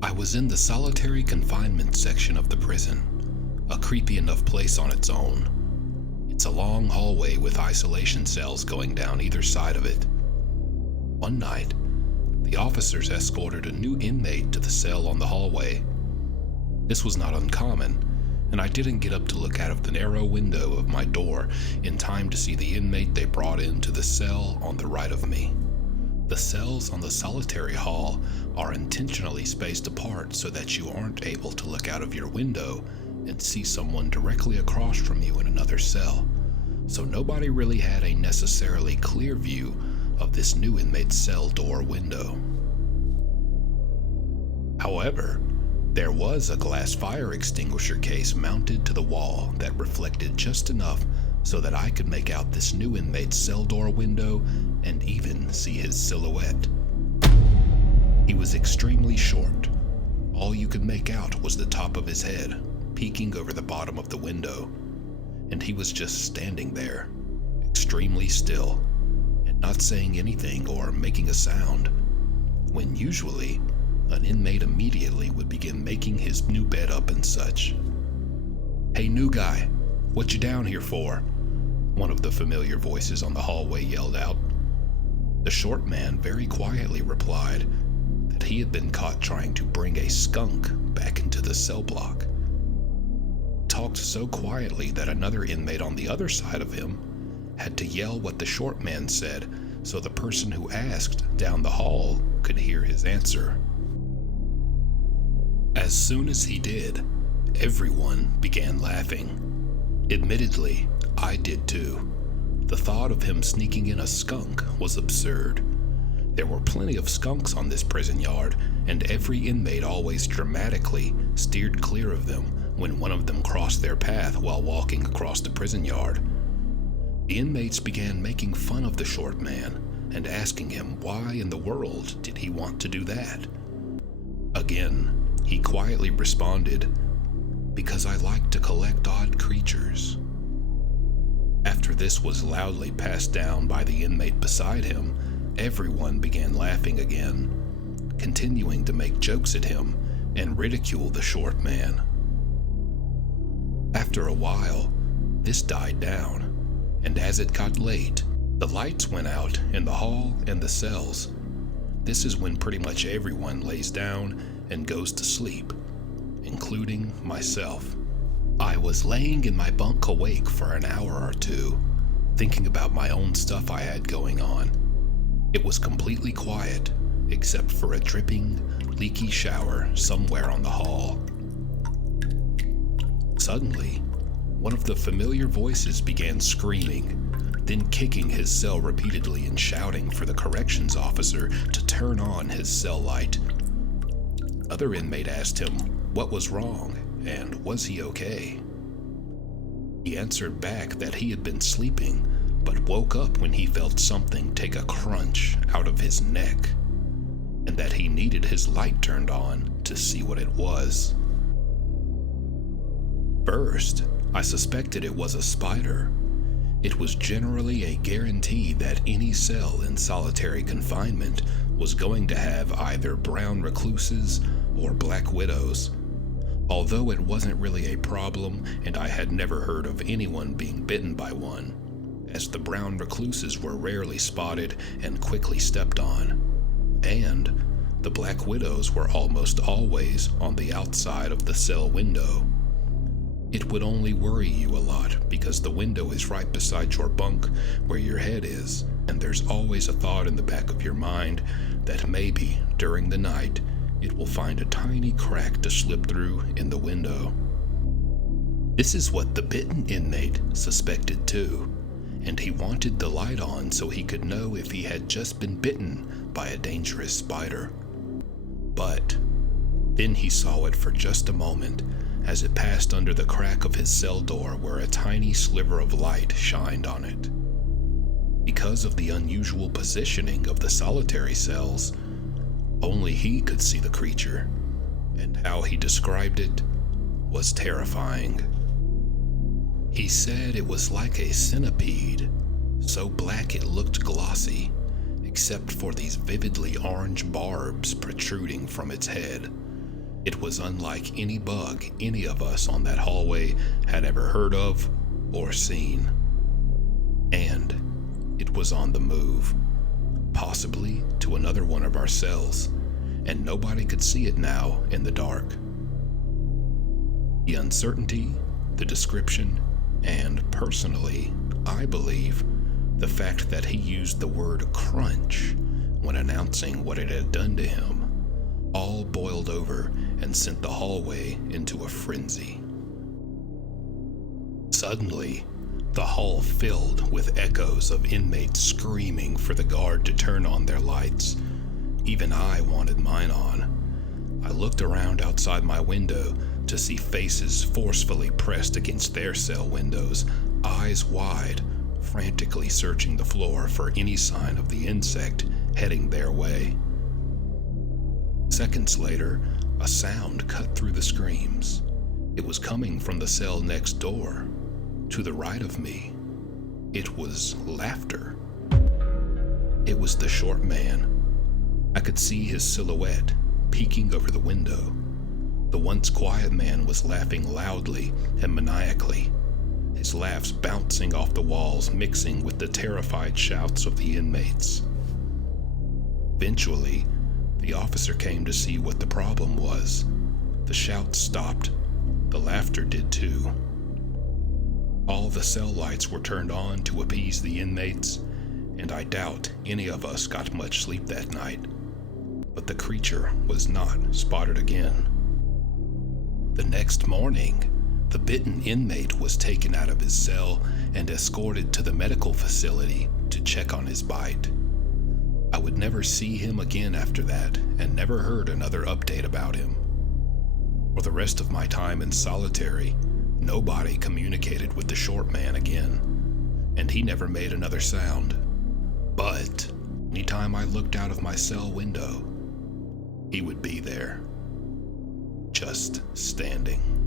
I was in the solitary confinement section of the prison, a creepy enough place on its own. It's a long hallway with isolation cells going down either side of it. One night, the officers escorted a new inmate to the cell on the hallway. This was not uncommon, and I didn't get up to look out of the narrow window of my door in time to see the inmate they brought into the cell on the right of me. The cells on the solitary hall are intentionally spaced apart so that you aren't able to look out of your window and see someone directly across from you in another cell, so nobody really had a necessarily clear view of this new inmate's cell door window. However, there was a glass fire extinguisher case mounted to the wall that reflected just enough so that I could make out this new inmate's cell door window and even see his silhouette. He was extremely short. All you could make out was the top of his head, peeking over the bottom of the window, and he was just standing there, extremely still, and not saying anything or making a sound, when usually an inmate immediately would begin making his new bed up and such. "Hey, new guy, what you down here for?" one of the familiar voices on the hallway yelled out. The short man very quietly replied that he had been caught trying to bring a skunk back into the cell block. Talked so quietly that another inmate on the other side of him had to yell what the short man said so the person who asked down the hall could hear his answer. As soon as he did, everyone began laughing. Admittedly, I did too. The thought of him sneaking in a skunk was absurd. There were plenty of skunks on this prison yard, and every inmate always dramatically steered clear of them when one of them crossed their path while walking across the prison yard. The inmates began making fun of the short man and asking him why in the world did he want to do that. Again, he quietly responded, "Because I like to collect odd creatures." After this was loudly passed down by the inmate beside him, everyone began laughing again, continuing to make jokes at him and ridicule the short man. After a while, this died down, and as it got late, the lights went out in the hall and the cells. This is when pretty much everyone lays down and goes to sleep, including myself. I was laying in my bunk awake for an hour or two, thinking about my own stuff I had going on. It was completely quiet, except for a dripping, leaky shower somewhere on the hall. Suddenly, one of the familiar voices began screaming, then kicking his cell repeatedly and shouting for the corrections officer to turn on his cell light. Another inmate asked him what was wrong and was he okay. He answered back that he had been sleeping, but woke up when he felt something take a crunch out of his neck, and that he needed his light turned on to see what it was. First, I suspected it was a spider. It was generally a guarantee that any cell in solitary confinement was going to have either brown recluses or black widows. Although it wasn't really a problem, and I had never heard of anyone being bitten by one, as the brown recluses were rarely spotted and quickly stepped on, and the black widows were almost always on the outside of the cell window. It would only worry you a lot because the window is right beside your bunk where your head is, and there's always a thought in the back of your mind that maybe during the night it will find a tiny crack to slip through in the window. This is what the bitten inmate suspected too, and he wanted the light on so he could know if he had just been bitten by a dangerous spider. But then he saw it for just a moment as it passed under the crack of his cell door where a tiny sliver of light shined on it. Because of the unusual positioning of the solitary cells, only he could see the creature, and how he described it was terrifying. He said it was like a centipede, so black it looked glossy, except for these vividly orange barbs protruding from its head, It was unlike any bug any of us on that hallway had ever heard of or seen. And it was on the move, possibly to another one of our cells, and nobody could see it now in the dark. The uncertainty, the description, and personally, I believe, the fact that he used the word crunch when announcing what it had done to him, all boiled over and sent the hallway into a frenzy. Suddenly, the hall filled with echoes of inmates screaming for the guard to turn on their lights. Even I wanted mine on. I looked around outside my window to see faces forcefully pressed against their cell windows, eyes wide, frantically searching the floor for any sign of the insect heading their way. Seconds later, a sound cut through the screams. It was coming from the cell next door, to the right of me. It was laughter. It was the Shortman. I could see his silhouette peeking over the window. The once quiet man was laughing loudly and maniacally, his laughs bouncing off the walls, mixing with the terrified shouts of the inmates. Eventually, the officer came to see what the problem was. The shouts stopped. The laughter did too. All the cell lights were turned on to appease the inmates, and I doubt any of us got much sleep that night. But the creature was not spotted again. The next morning, the bitten inmate was taken out of his cell and escorted to the medical facility to check on his bite. I would never see him again after that, and never heard another update about him. For the rest of my time in solitary, nobody communicated with the Shortman again, and he never made another sound. But anytime I looked out of my cell window, he would be there, just standing.